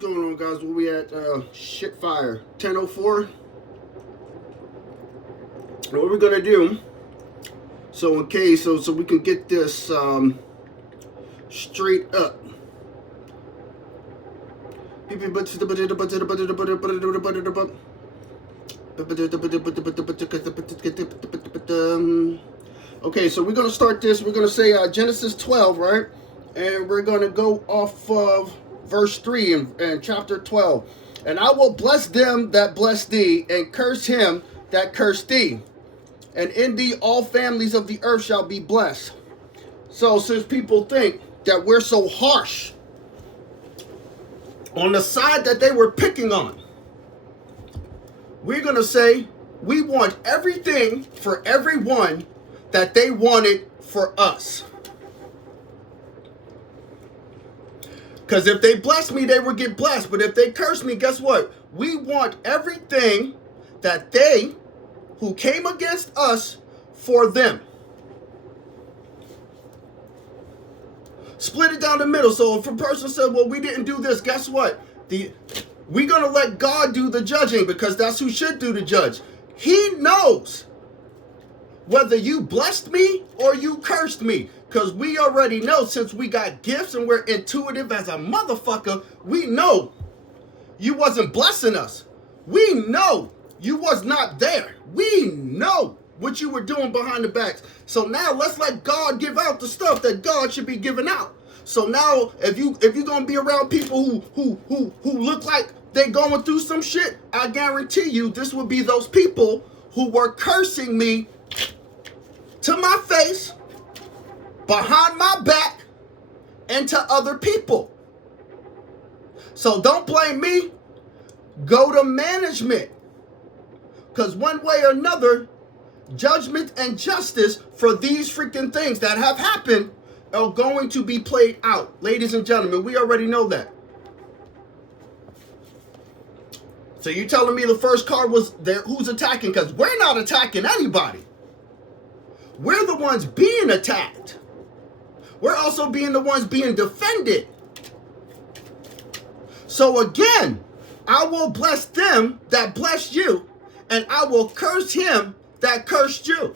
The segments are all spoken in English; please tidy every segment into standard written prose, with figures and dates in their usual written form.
what's going on, guys? Where we at? Shit fire. 10:04. What we're gonna do? So in case, so we can get this straight up. Okay, so we're gonna start this. We're gonna say Genesis 12, right? And we're gonna go off of verse 3 in chapter 12. And I will bless them that bless thee, and curse him that curse thee. And in thee all families of the earth shall be blessed. So since people think that we're so harsh on the side that they were picking on, we're going to say we want everything for everyone that they wanted for us. Because if they bless me, they will get blessed. But if they curse me, guess what? We want everything that they who came against us for them. Split it down the middle. So if a person said, well, we didn't do this, guess what? We're going to let God do the judging, because that's who should do the judge. He knows whether you blessed me or you cursed me. Because we already know, since we got gifts and we're intuitive as a motherfucker, we know you wasn't blessing us. We know you was not there. We know what you were doing behind the backs. So now let's let God give out the stuff that God should be giving out. So now if you're gonna be around people who look like they going through some shit, I guarantee you this will be those people who were cursing me to my face, behind my back, and to other people. So don't blame me. Go to management. Because one way or another, judgment and justice for these freaking things that have happened are going to be played out. Ladies and gentlemen, we already know that. So you telling me the first card was there? Who's attacking? Because we're not attacking anybody. We're the ones being attacked. We're also being the ones being defended. So again, I will bless them that bless you, and I will curse him that cursed you.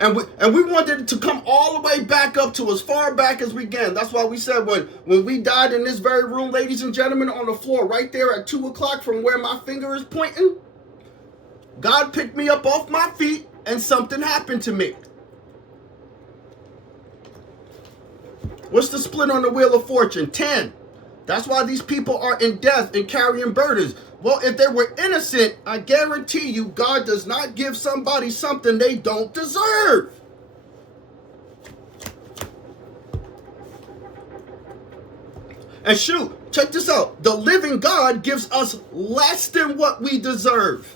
And we wanted it to come all the way back up to as far back as we can. That's why we said when we died in this very room, ladies and gentlemen, on the floor right there at 2 o'clock from where my finger is pointing, God picked me up off my feet and something happened to me. What's the split on the Wheel of Fortune? 10. That's why these people are in death and carrying burdens. Well, if they were innocent, I guarantee you God does not give somebody something they don't deserve. And shoot, check this out. The living God gives us less than what we deserve.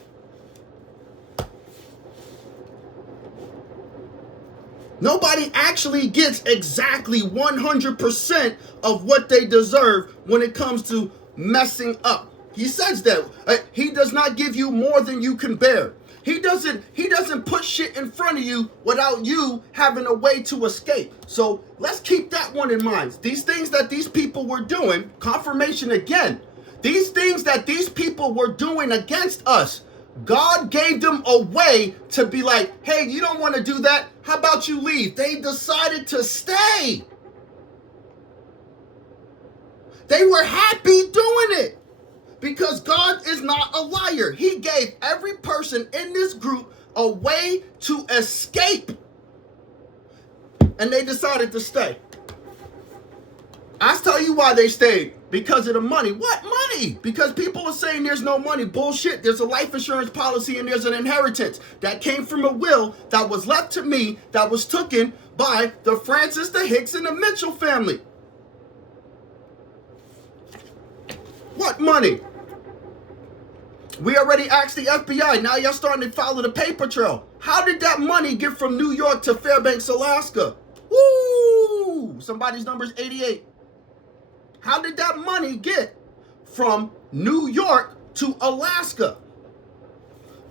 Nobody actually gets exactly 100% of what they deserve when it comes to messing up. He says that he does not give you more than you can bear. He doesn't put shit in front of you without you having a way to escape. So let's keep that one in mind. These things that these people were doing, confirmation again, these things that these people were doing against us, God gave them a way to be like, hey, you don't want to do that? How about you leave? They decided to stay. They were happy doing it because God is not a liar. He gave every person in this group a way to escape. And they decided to stay. I'll tell you why they stayed. Because of the money. What money? Because people are saying there's no money. Bullshit. There's a life insurance policy and there's an inheritance that came from a will that was left to me that was taken by the Francis, the Hicks, and the Mitchell family. What money? We already asked the FBI. Now y'all starting to follow the paper trail. How did that money get from New York to Fairbanks, Alaska? Woo! Somebody's number's 88. How did that money get from New York to Alaska?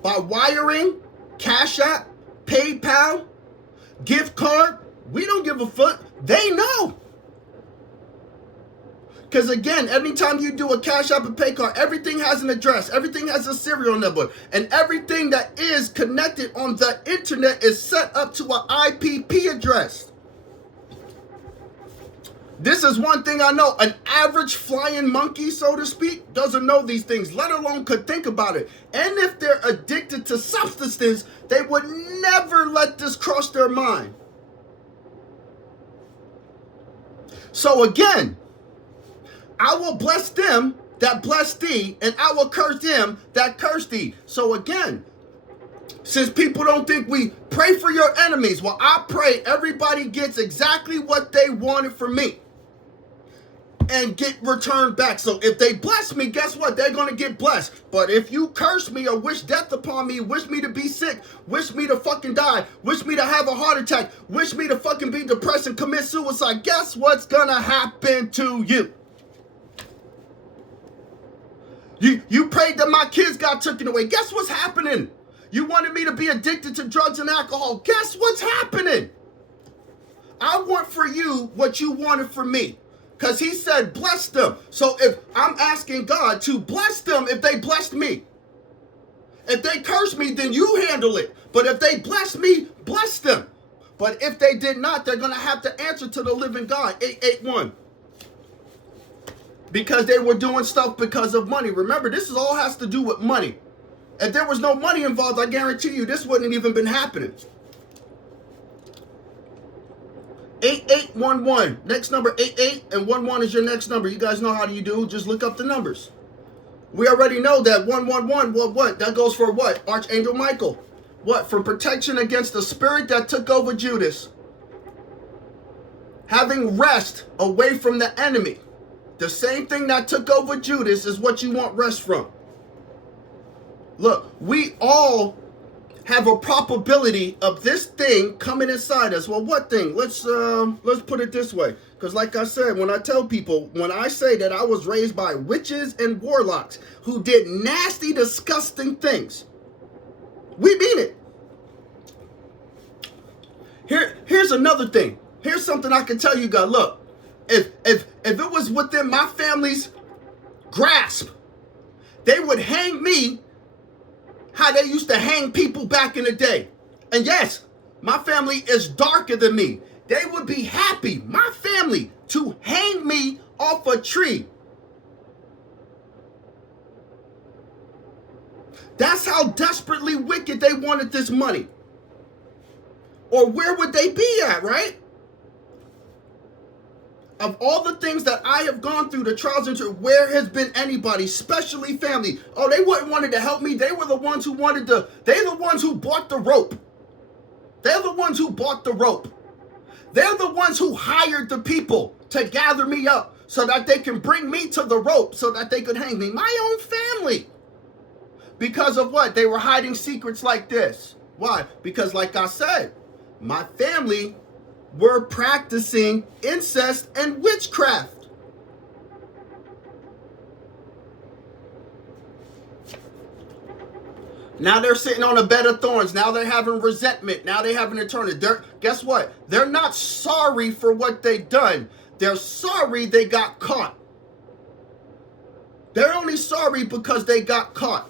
By wiring, Cash App, PayPal, gift card? We don't give a fuck. They know. Because again, anytime you do a Cash App and pay card, everything has an address, everything has a serial number, and everything that is connected on the internet is set up to an IPP address. This is one thing I know. An average flying monkey, so to speak, doesn't know these things, let alone could think about it. And if they're addicted to substances, they would never let this cross their mind. So again, I will bless them that bless thee, and I will curse them that curse thee. So again, since people don't think we pray for your enemies, well, I pray everybody gets exactly what they wanted from me and get returned back. So if they bless me, guess what? They're going to get blessed. But if you curse me or wish death upon me, wish me to be sick, wish me to fucking die, wish me to have a heart attack, wish me to fucking be depressed and commit suicide, guess what's going to happen to you? You prayed that my kids got taken away. Guess what's happening? You wanted me to be addicted to drugs and alcohol. Guess what's happening? I want for you what you wanted for me. Because he said, bless them. So if I'm asking God to bless them if they blessed me. If they curse me, then you handle it. But if they bless me, bless them. But if they did not, they're going to have to answer to the living God. 881. Because they were doing stuff because of money. Remember, this all has to do with money. If there was no money involved, I guarantee you this wouldn't even been happening. 8811. Next number, 88 and 11 is your next number. You guys know how you do. Just look up the numbers. We already know that 111, well, what? That goes for what? Archangel Michael. What? For protection against the spirit that took over Judas. Having rest away from the enemy. The same thing that took over Judas is what you want rest from. Look, we all have a probability of this thing coming inside us. Well, what thing? Let's put it this way. Because like I said, when I tell people, when I say that I was raised by witches and warlocks who did nasty, disgusting things, we mean it. Here's another thing. Here's something I can tell you guys. Look. If it was within my family's grasp, they would hang me how they used to hang people back in the day. And yes, my family is darker than me. They would be happy, my family, to hang me off a tree. That's how desperately wicked they wanted this money. Or where would they be at, right? Of all the things that I have gone through, the trials and where has been anybody, especially family? Oh, they wouldn't wanted to help me. They were the ones who wanted to, they're the ones who bought the rope. They're the ones who bought the rope. They're the ones who hired the people to gather me up so that they can bring me to the rope so that they could hang me. My own family. Because of what? They were hiding secrets like this. Why? Because like I said, my family were practicing incest and witchcraft. Now they're sitting on a bed of thorns. Now they're having resentment. Now they have an eternity. Guess what? They're not sorry for what they've done. They're sorry they got caught. They're only sorry because they got caught.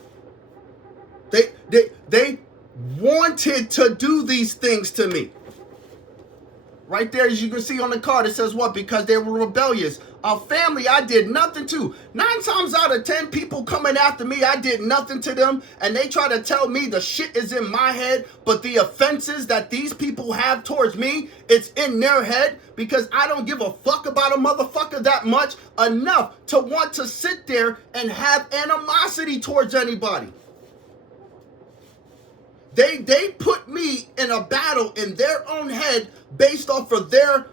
They wanted to do these things to me. Right there, as you can see on the card, it says what? Because they were rebellious. A family I did nothing to. 9 times out of 10, people coming after me, I did nothing to them. And they try to tell me the shit is in my head. But the offenses that these people have towards me, it's in their head. Because I don't give a fuck about a motherfucker that much. Enough to want to sit there and have animosity towards anybody. They put me in a battle in their own head based off of their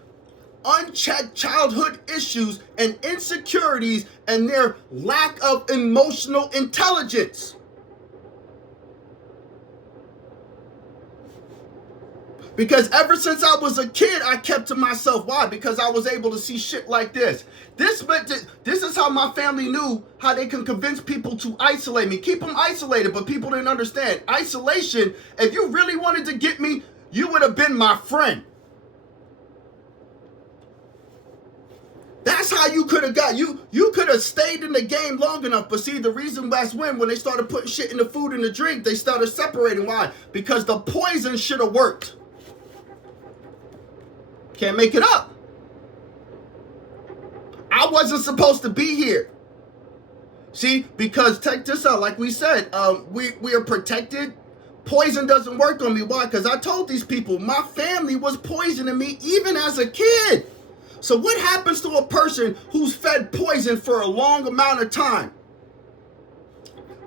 unchecked childhood issues and insecurities and their lack of emotional intelligence. Because ever since I was a kid, I kept to myself. Why? Because I was able to see shit like this. This is how my family knew how they can convince people to isolate me. Keep them isolated, but people didn't understand. Isolation, if you really wanted to get me, you would have been my friend. That's That's how you could have got, you could have stayed in the game long enough. But see, the reason that's when they started putting shit in the food and the drink, they started separating. Why? Because the poison should have worked. Can't make it up. I wasn't supposed to be here. See, because check this out, like we said, we are protected. Poison doesn't work on me. Why? Because I told these people my family was poisoning me even as a kid. So what happens to a person who's fed poison for a long amount of time?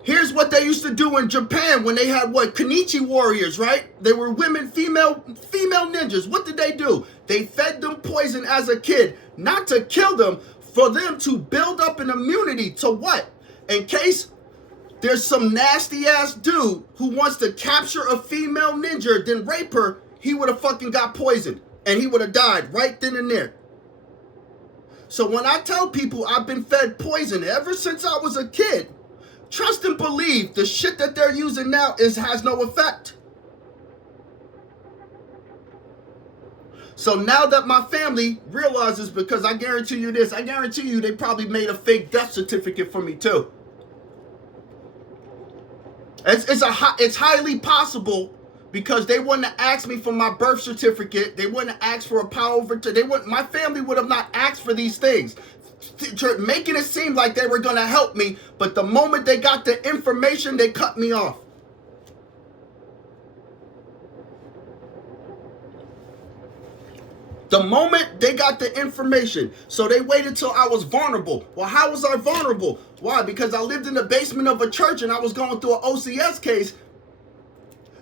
Here's what they used to do in Japan when they had Kenichi warriors, right? They were women, female ninjas. What did they do? They fed them poison as a kid, not to kill them, for them to build up an immunity to what? In case there's some nasty ass dude who wants to capture a female ninja, then rape her, he would have fucking got poisoned and he would have died right then and there. So when I tell people I've been fed poison ever since I was a kid, trust and believe the shit that they're using now has no effect. So now that my family realizes, because I guarantee you this, I guarantee you they probably made a fake death certificate for me too. It's highly possible, because they wouldn't have asked me for my birth certificate. They wouldn't have asked for a power of attorney. My family would have not asked for these things, making it seem like they were going to help me. But the moment they got the information, they cut me off. The moment they got the information. So they waited till I was vulnerable. Well, how was I vulnerable? Why? Because I lived in the basement of a church and I was going through an OCS case.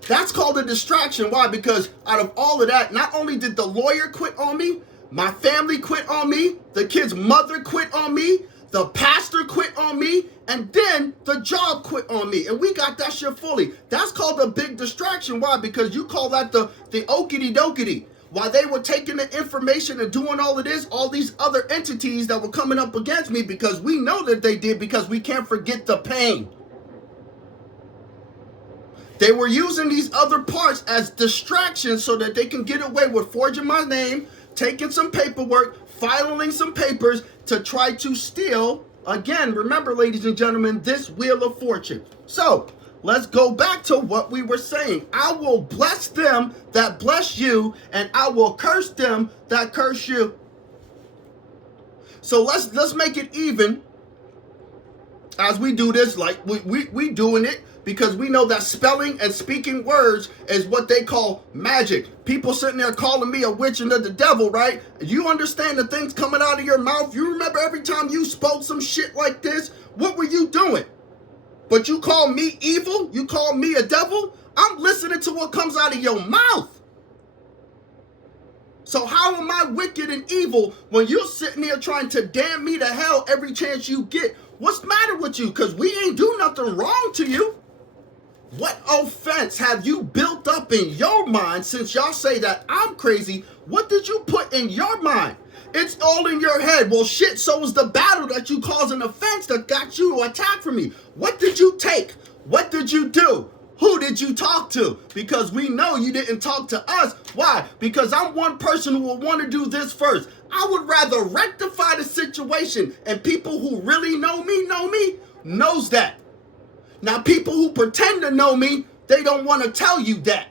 That's called a distraction. Why? Because out of all of that, not only did the lawyer quit on me, my family quit on me, the kid's mother quit on me, the pastor quit on me, and then the job quit on me. And we got that shit fully. That's called a big distraction. Why? Because you call that the okity dokity. While they were taking the information and doing all of this, all these other entities that were coming up against me, because we know that they did, because we can't forget the pain. They were using these other parts as distractions so that they can get away with forging my name, taking some paperwork, filing some papers to try to steal. Again, remember, ladies and gentlemen, this wheel of fortune. So let's go back to what we were saying. I will bless them that bless you, and I will curse them that curse you. So let's make it even as we do this, like we doing it. Because we know that spelling and speaking words is what they call magic. People sitting there calling me a witch and the devil, right? You understand the things coming out of your mouth? You remember every time you spoke some shit like this? What were you doing? But you call me evil? You call me a devil? I'm listening to what comes out of your mouth. So how am I wicked and evil when you're sitting there trying to damn me to hell every chance you get? What's the matter with you? Because we ain't do nothing wrong to you. What offense have you built up in your mind since y'all say that I'm crazy? What did you put in your mind? It's all in your head. Well, shit, so was the battle that you caused an offense that got you to attack for me. What did you take? What did you do? Who did you talk to? Because we know you didn't talk to us. Why? Because I'm one person who will want to do this first. I would rather rectify the situation, and people who really know me knows that. Now, people who pretend to know me, they don't want to tell you that.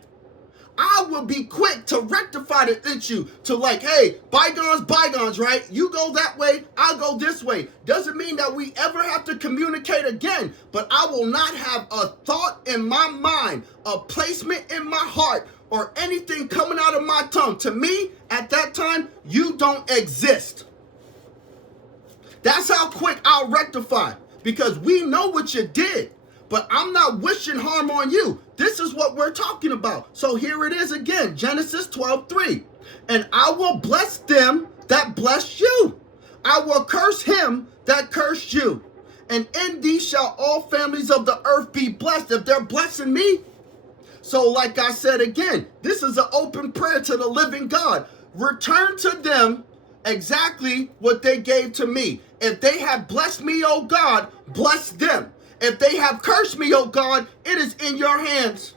I will be quick to rectify the issue, to like, hey, bygones, bygones, right? You go that way, I'll go this way. Doesn't mean that we ever have to communicate again, but I will not have a thought in my mind, a placement in my heart, or anything coming out of my tongue. To me, at that time, you don't exist. That's how quick I'll rectify, because we know what you did. But I'm not wishing harm on you. This is what we're talking about. So here it is again, Genesis 12:3. And I will bless them that bless you. I will curse him that cursed you. And in thee shall all families of the earth be blessed. If they're blessing me. So like I said again, this is an open prayer to the living God. Return to them exactly what they gave to me. If they have blessed me, oh God, bless them. If they have cursed me, oh God, it is in your hands.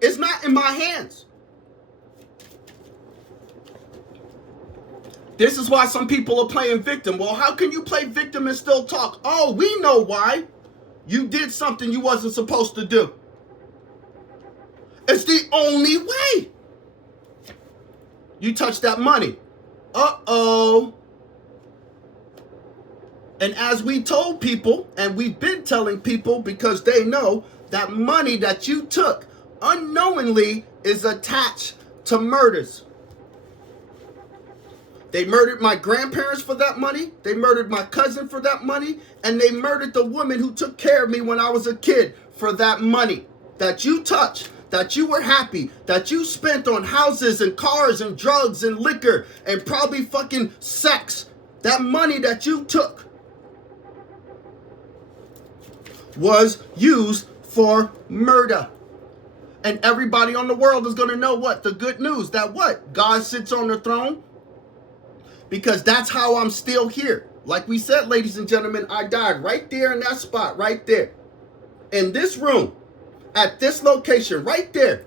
It's not in my hands. This is why some people are playing victim. Well, how can you play victim and still talk? Oh, we know why. You did something you wasn't supposed to do. It's the only way. You touch that money. Uh-oh. And as we told people, and we've been telling people because they know that money that you took unknowingly is attached to murders. They murdered my grandparents for that money. They murdered my cousin for that money. And they murdered the woman who took care of me when I was a kid for that money that you touched, that you were happy, that you spent on houses and cars and drugs and liquor and probably fucking sex. That money that you took was used for murder. And everybody on the world is going to know what? The good news. That what? God sits on the throne. Because that's how I'm still here. Like we said, ladies and gentlemen, I died right there in that spot, right there. In this room, at this location, right there.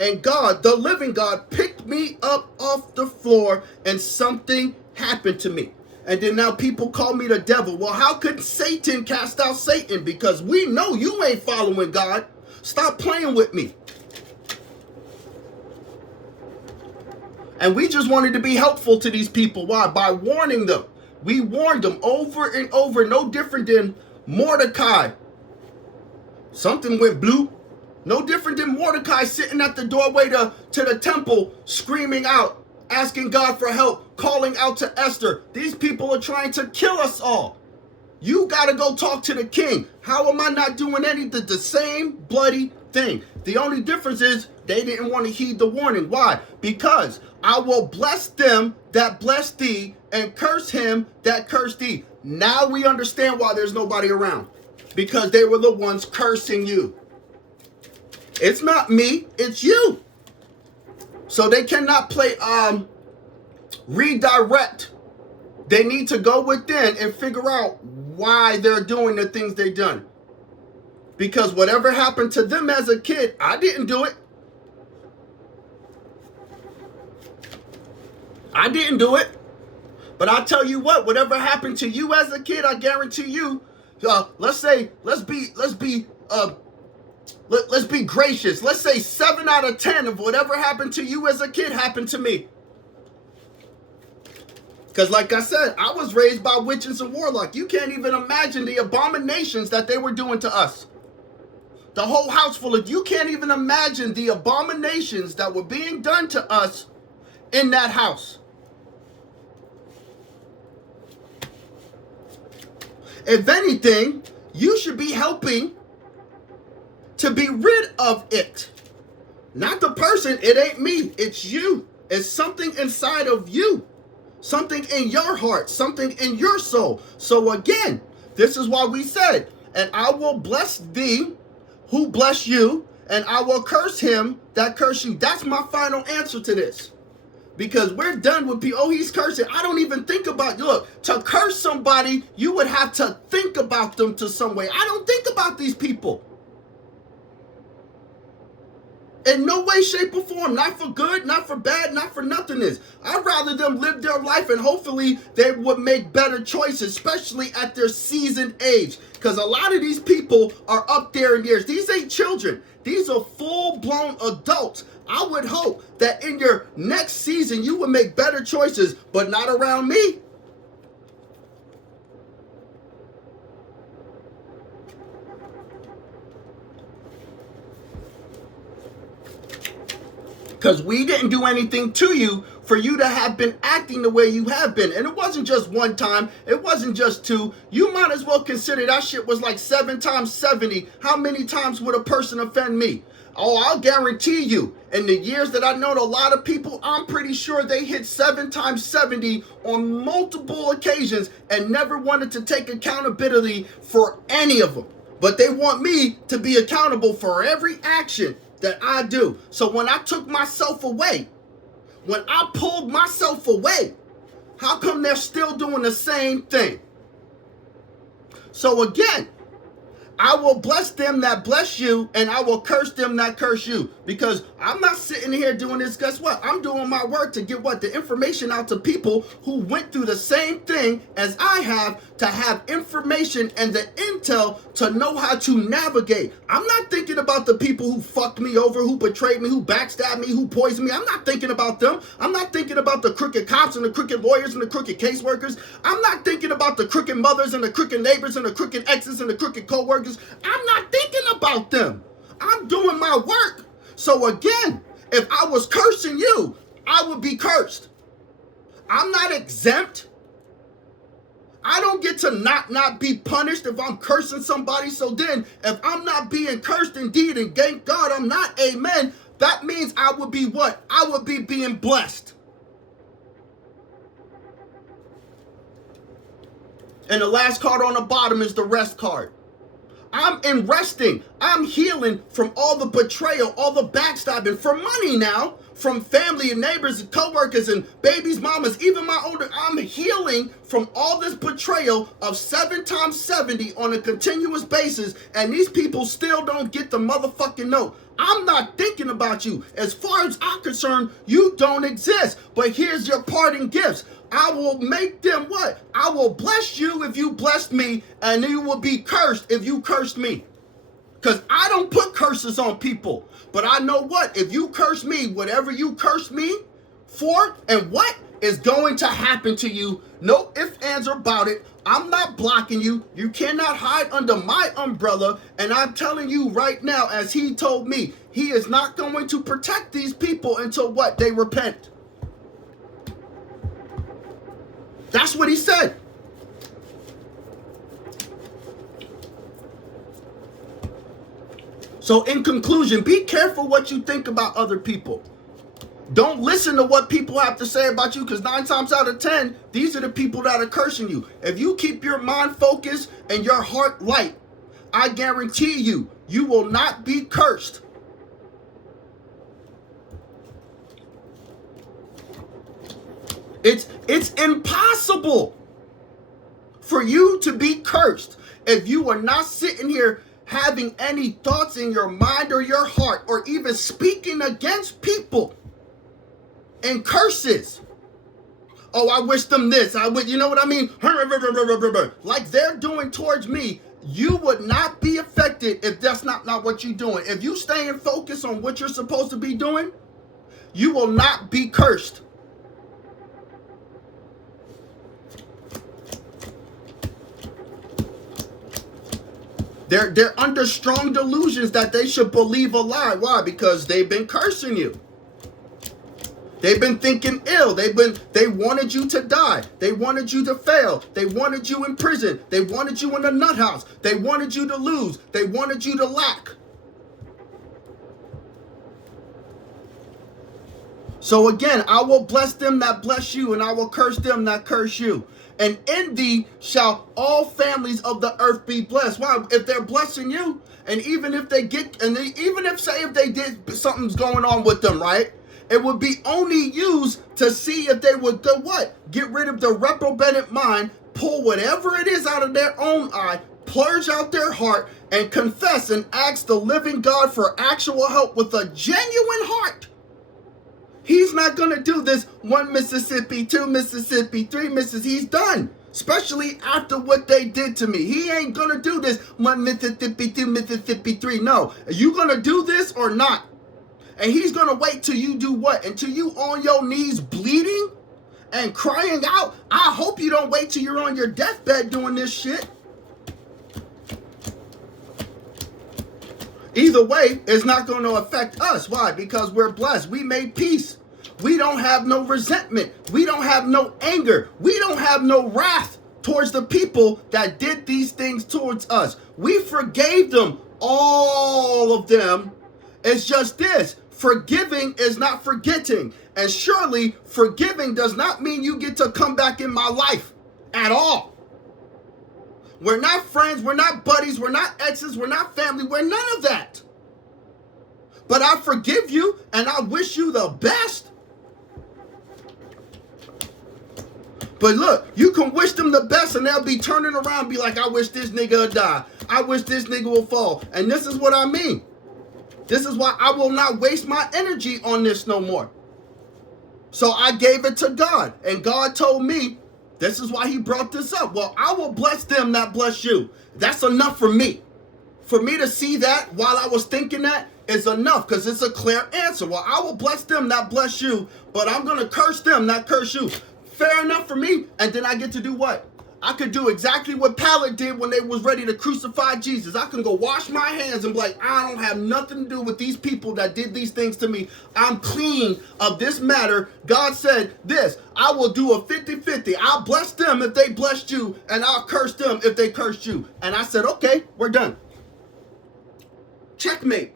And God, the living God, picked me up off the floor and something happened to me. And then now people call me the devil. Well, how could Satan cast out Satan? Because we know you ain't following God. Stop playing with me. And we just wanted to be helpful to these people. Why? By warning them. We warned them over and over. No different than Mordecai. Something went blue. No different than Mordecai sitting at the doorway to the temple, screaming out, asking God for help, calling out to Esther. These people are trying to kill us all. You got to go talk to the king. How am I not doing anything? The same bloody thing. The only difference is they didn't want to heed the warning. Why? Because I will bless them that bless thee and curse him that curse thee. Now we understand why there's nobody around. Because they were the ones cursing you. It's not me, it's you. So they cannot play redirect. They need to go within and figure out why they're doing the things they've done. Because whatever happened to them as a kid, I didn't do it. I didn't do it. But I'll tell you what, whatever happened to you as a kid, I guarantee you, let's be gracious. Let's say 7 out of 10 of whatever happened to you as a kid happened to me. Because like I said, I was raised by witches and warlocks. You can't even imagine the abominations that they were doing to us. The whole house full of, you can't even imagine the abominations that were being done to us in that house. If anything, you should be helping to be rid of it. Not the person, it ain't me, it's you. It's something inside of you. Something in your heart, something in your soul. So again, this is why we said, and I will bless thee who bless you, and I will curse him that curse you. That's my final answer to this. Because we're done with people, oh, he's cursing. I don't even think about, look, to curse somebody, you would have to think about them to some way. I don't think about these people. In no way, shape, or form. Not for good, not for bad, not for nothingness. I'd rather them live their life and hopefully they would make better choices, especially at their seasoned age. Because a lot of these people are up there in years. These ain't children. These are full-blown adults. I would hope that in your next season you would make better choices, but not around me. Because we didn't do anything to you for you to have been acting the way you have been. And it wasn't just one time. It wasn't just two. You might as well consider that shit was like 7 times 70. How many times would a person offend me? Oh, I'll guarantee you, in the years that I've known a lot of people, I'm pretty sure they hit 7 times 70 on multiple occasions and never wanted to take accountability for any of them. But they want me to be accountable for every action that I do. So when I took myself away, when I pulled myself away, how come they're still doing the same thing? So again, I will bless them that bless you, and I will curse them that curse you. Because I'm not sitting here doing this. Guess what? I'm doing my work to get what? The information out to people who went through the same thing as I have, to have information and the intel to know how to navigate. I'm not thinking about the people who fucked me over, who betrayed me, who backstabbed me, who poisoned me. I'm not thinking about them. I'm not thinking about the crooked cops and the crooked lawyers and the crooked caseworkers. I'm not thinking about the crooked mothers and the crooked neighbors and the crooked exes and the crooked co-workers. I'm not thinking about them. I'm doing my work. So again, if I was cursing you, I would be cursed. I'm not exempt. I don't get to not be punished if I'm cursing somebody. So then, if I'm not being cursed indeed, and thank God I'm not, amen, that means I would be what? I would be being blessed. And the last card on the bottom is the rest card. I'm in resting. I'm healing from all the betrayal, all the backstabbing, from money now, from family and neighbors and co-workers and babies, mamas, even my older. I'm healing from all this betrayal of 7 times 70 on a continuous basis, and these people still don't get the motherfucking note. I'm not thinking about you. As far as I'm concerned, you don't exist. But here's your parting gifts. I will make them what? I will bless you if you blessed me, and you will be cursed if you cursed me. Because I don't put curses on people. But I know what? If you curse me, whatever you curse me for, and what is going to happen to you, no ifs, ands, or about it. I'm not blocking you. You cannot hide under my umbrella. And I'm telling you right now, as he told me, he is not going to protect these people until what? They repent. That's what he said. So in conclusion, be careful what you think about other people. Don't listen to what people have to say about you, because 9 times out of 10, these are the people that are cursing you. If you keep your mind focused and your heart light, I guarantee you, you will not be cursed. It's impossible for you to be cursed if you are not sitting here having any thoughts in your mind or your heart, or even speaking against people in curses. Oh, I wish them this. I would, you know what I mean? Like they're doing towards me. You would not be affected if that's not what you're doing. If you stay in focus on what you're supposed to be doing, you will not be cursed. They're under strong delusions that they should believe a lie. Why? Because they've been cursing you. They've been thinking ill. They wanted you to die. They wanted you to fail. They wanted you in prison. They wanted you in a nut house. They wanted you to lose. They wanted you to lack. So again, I will bless them that bless you, and I will curse them that curse you. And in thee shall all families of the earth be blessed. Why? If they're blessing you, and even if they get, and even if, say, if they did, something's going on with them, right? It would be only used to see if they would do what? Get rid of the reprobate mind, pull whatever it is out of their own eye, purge out their heart, and confess and ask the living God for actual help with a genuine heart. He's not going to do this 1 Mississippi, 2 Mississippi, 3 Mississippi. He's done. Especially after what they did to me. He ain't going to do this 1 Mississippi, 2 Mississippi, 3. No. Are you going to do this or not? And he's going to wait till you do what? Until you on your knees bleeding and crying out? I hope you don't wait till you're on your deathbed doing this shit. Either way, it's not going to affect us. Why? Because we're blessed. We made peace. We don't have no resentment. We don't have no anger. We don't have no wrath towards the people that did these things towards us. We forgave them, all of them. It's just this. Forgiving is not forgetting. And surely forgiving does not mean you get to come back in my life at all. We're not friends, we're not buddies, we're not exes, we're not family, we're none of that. But I forgive you and I wish you the best. But look, you can wish them the best and they'll be turning around and be like, I wish this nigga would die. I wish this nigga would fall. And this is what I mean. This is why I will not waste my energy on this no more. So I gave it to God. And God told me, this is why he brought this up. Well, I will bless them that bless you. That's enough for me. For me to see that while I was thinking that is enough, because it's a clear answer. Well, I will bless them that bless you, but I'm going to curse them that curse you. Fair enough for me. And then I get to do what? I could do exactly what Pilate did when they was ready to crucify Jesus. I can go wash my hands and be like, I don't have nothing to do with these people that did these things to me. I'm clean of this matter. God said this, I will do a 50-50. I'll bless them if they blessed you, and I'll curse them if they cursed you. And I said, okay, we're done. Checkmate.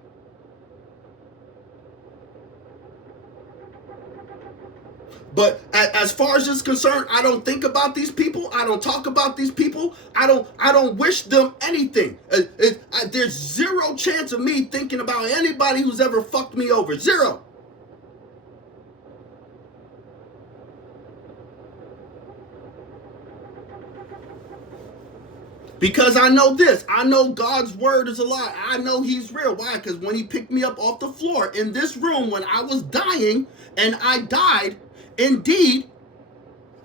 But as far as it's concerned, I don't think about these people. I don't talk about these people. I don't wish them anything. There's zero chance of me thinking about anybody who's ever fucked me over. Zero. Because I know this. I know God's word is a lie. I know he's real. Why? Because when he picked me up off the floor in this room when I was dying and I died, indeed,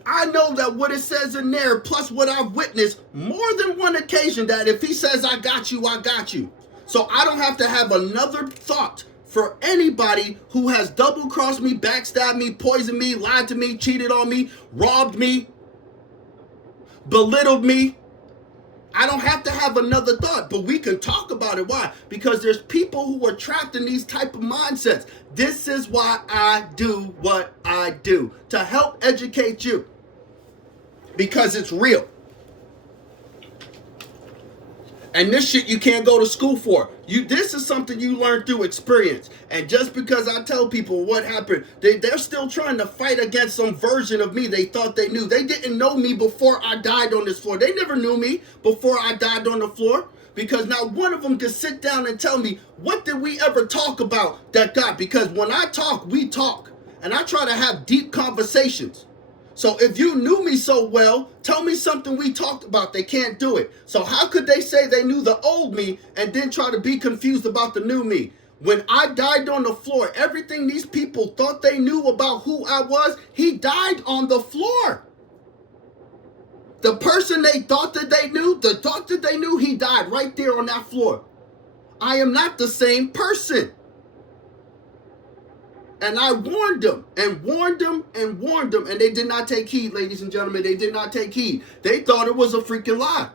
I know that what it says in there, plus what I've witnessed more than one occasion, that if he says, I got you, I got you. So I don't have to have another thought for anybody who has double-crossed me, backstabbed me, poisoned me, lied to me, cheated on me, robbed me, belittled me. I don't have to have another thought, but we can talk about it. Why? Because there's people who are trapped in these type of mindsets. This is why I do what I do, to help educate you, because it's real. And this shit you can't go to school for. This is something you learn through experience. And just because I tell people what happened, they're still trying to fight against some version of me they thought they knew. They didn't know me before I died on this floor. They never knew me before I died on the floor. Because not one of them could sit down and tell me, what did we ever talk about that got? Because when I talk, we talk. And I try to have deep conversations. So if you knew me so well, tell me something we talked about. They can't do it. So how could they say they knew the old me and then try to be confused about the new me? When I died on the floor, everything these people thought they knew about who I was, he died on the floor. The person they thought that they knew, he died right there on that floor. I am not the same person. And I warned them and warned them and warned them, and they did not take heed, ladies and gentlemen. They did not take heed. They thought it was a freaking lie.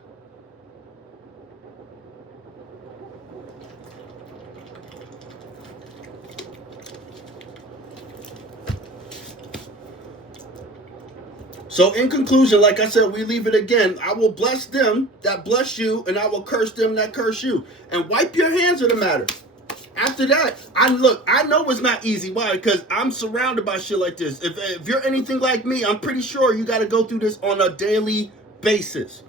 So in conclusion, like I said, we leave it again. I will bless them that bless you, and I will curse them that curse you. And wipe your hands of the matter. After that, I know it's not easy. Why? Because I'm surrounded by shit like this. If you're anything like me, I'm pretty sure you got to go through this on a daily basis.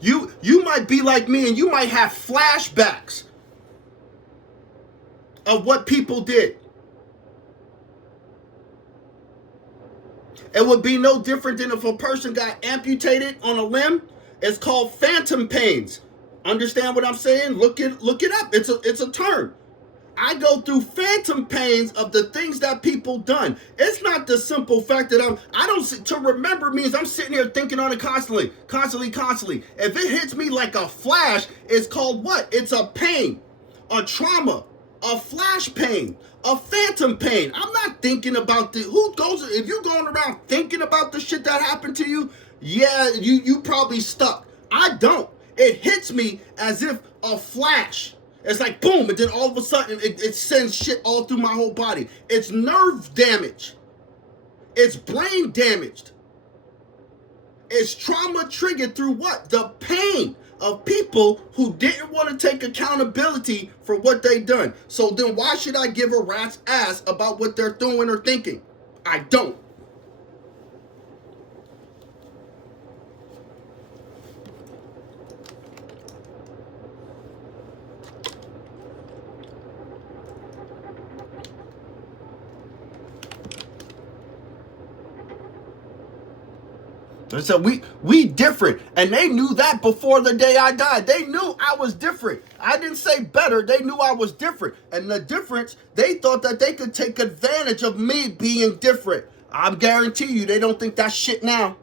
You might be like me and you might have flashbacks of what people did. It would be no different than if a person got amputated on a limb. It's called phantom pains. Understand what I'm saying? Look it up. It's a term. I go through phantom pains of the things that people done. It's not the simple fact that to remember means I'm sitting here thinking on it constantly. If it hits me like a flash, it's called what? It's a pain, a trauma, a flash pain, a phantom pain. I'm not thinking about if you're going around thinking about the shit that happened to you, yeah, you probably stuck. I don't. It hits me as if a flash. It's like boom, and then all of a sudden it sends shit all through my whole body. It's nerve damage. It's brain damaged. It's trauma triggered through what? The pain of people who didn't want to take accountability for what they done. So then why should I give a rat's ass about what they're doing or thinking? I don't. And so we different. And they knew that before the day I died. They knew I was different. I didn't say better. They knew I was different. And the difference, they thought that they could take advantage of me being different. I guarantee you they don't think that shit now.